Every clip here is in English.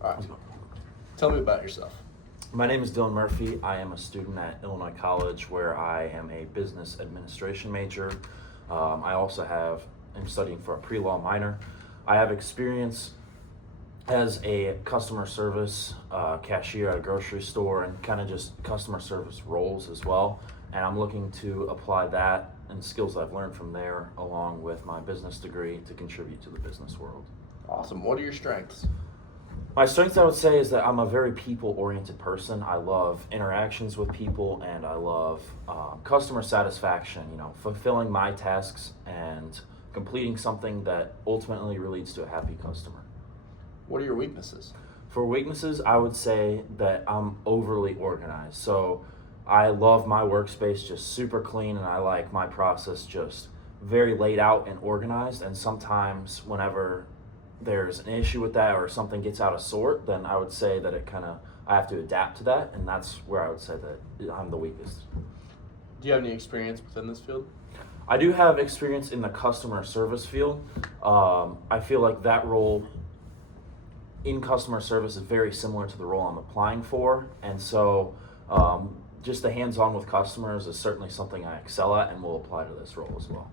All right. Tell me about yourself. My name is Dylan Murphy. I am a student at Illinois College where I am a business administration major. I also am studying for a pre-law minor. I have experience as a customer service cashier at a grocery store and kind of just customer service roles as well. And I'm looking to apply that and skills I've learned from there along with my business degree to contribute to the business world. Awesome. What are your strengths? My strengths, I would say, is that I'm a very people-oriented person. I love interactions with people, and I love customer satisfaction. Fulfilling my tasks and completing something that ultimately leads to a happy customer. What are your weaknesses? For weaknesses, I would say that I'm overly organized. So I love my workspace just super clean, and I like my process just very laid out and organized. And sometimes, whenever there's an issue with that or something gets out of sort, then I would say that I have to adapt to that, and that's where I would say that I'm the weakest. Do you have any experience within this field? I do have experience in the customer service field. I feel like that role in customer service is very similar to the role I'm applying for, and so just the hands-on with customers is certainly something I excel at and will apply to this role as well.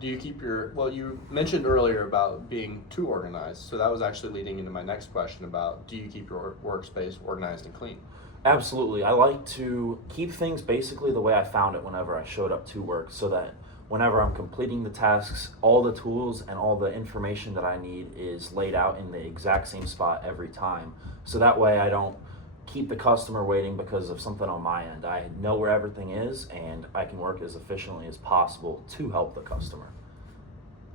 Do you keep you mentioned earlier about being too organized, so that was actually leading into my next question about do you keep your workspace organized and clean? Absolutely. I like to keep things basically the way I found it whenever I showed up to work, so that whenever I'm completing the tasks, all the tools and all the information that I need is laid out in the exact same spot every time. So that way I don't keep the customer waiting because of something on my end. I know where everything is, and I can work as efficiently as possible to help the customer.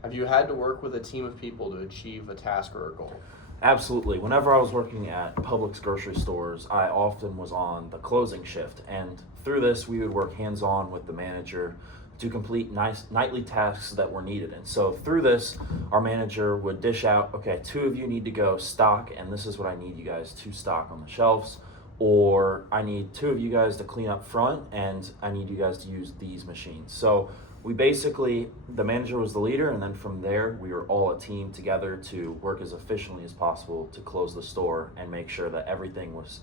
Have you had to work with a team of people to achieve a task or a goal? Absolutely. Whenever I was working at Publix grocery stores, I often was on the closing shift, and through this we would work hands-on with the manager to complete nightly tasks that were needed. And so through this, our manager would dish out, okay, 2 of you need to go stock, and this is what I need you guys to stock on the shelves, or I need 2 of you guys to clean up front, and I need you guys to use these machines. So the manager was the leader, and then from there, we were all a team together to work as efficiently as possible to close the store and make sure that everything was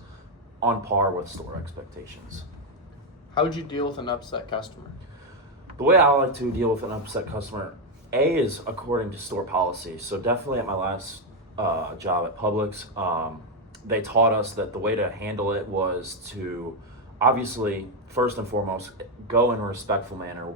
on par with store expectations. How would you deal with an upset customer? The way I like to deal with an upset customer, is according to store policy. So definitely at my last job at Publix, they taught us that the way to handle it was to obviously, first and foremost, go in a respectful manner.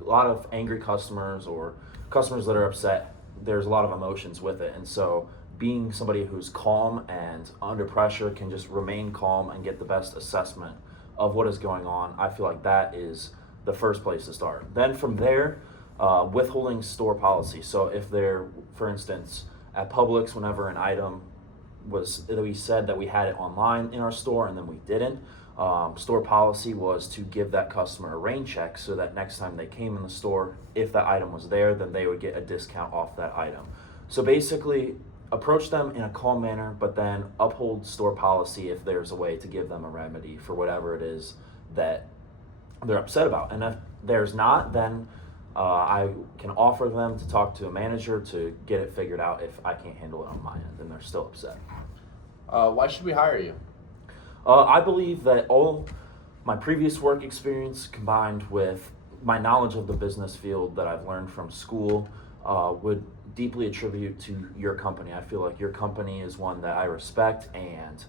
A lot of angry customers or customers that are upset, there's a lot of emotions with it. And so being somebody who's calm and under pressure can just remain calm and get the best assessment of what is going on, I feel like that is the first place to start. Then from there, withholding store policy. So if for instance, at Publix, whenever an item we said that we had it online in our store and then we didn't, store policy was to give that customer a rain check so that next time they came in the store, if that item was there, then they would get a discount off that item. So basically, approach them in a calm manner, but then uphold store policy if there's a way to give them a remedy for whatever it is that they're upset about. And if there's not, then I can offer them to talk to a manager to get it figured out if I can't handle it on my end and they're still upset. Why should we hire you? I believe that all my previous work experience combined with my knowledge of the business field that I've learned from school would deeply attribute to your company. I feel like your company is one that I respect and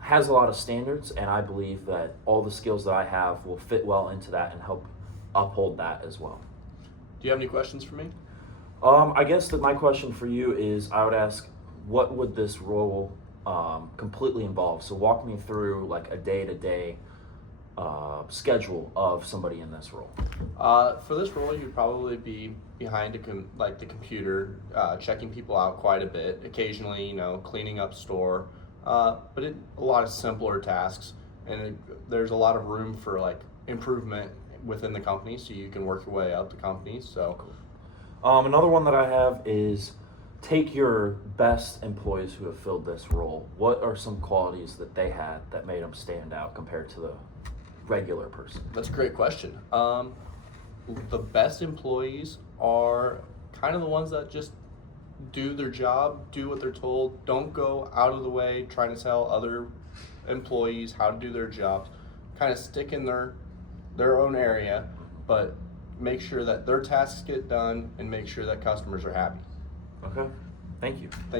has a lot of standards, and I believe that all the skills that I have will fit well into that and help uphold that as well. Do you have any questions for me? I guess that my question for you is, I would ask, what would this role completely involve? So walk me through like a day-to-day schedule of somebody in this role. For this role, you'd probably be behind the computer, checking people out quite a bit. Occasionally, cleaning up store, but a lot of simpler tasks, and there's a lot of room for like improvement within the company, so you can work your way up the company. So, another one that I have is take your best employees who have filled this role. What are some qualities that they had that made them stand out compared to the regular person? That's a great question. The best employees are kind of the ones that just do their job, do what they're told. Don't go out of the way trying to tell other employees how to do their jobs. Kind of stick in their own area, but make sure that their tasks get done and make sure that customers are happy. Okay. Thank you.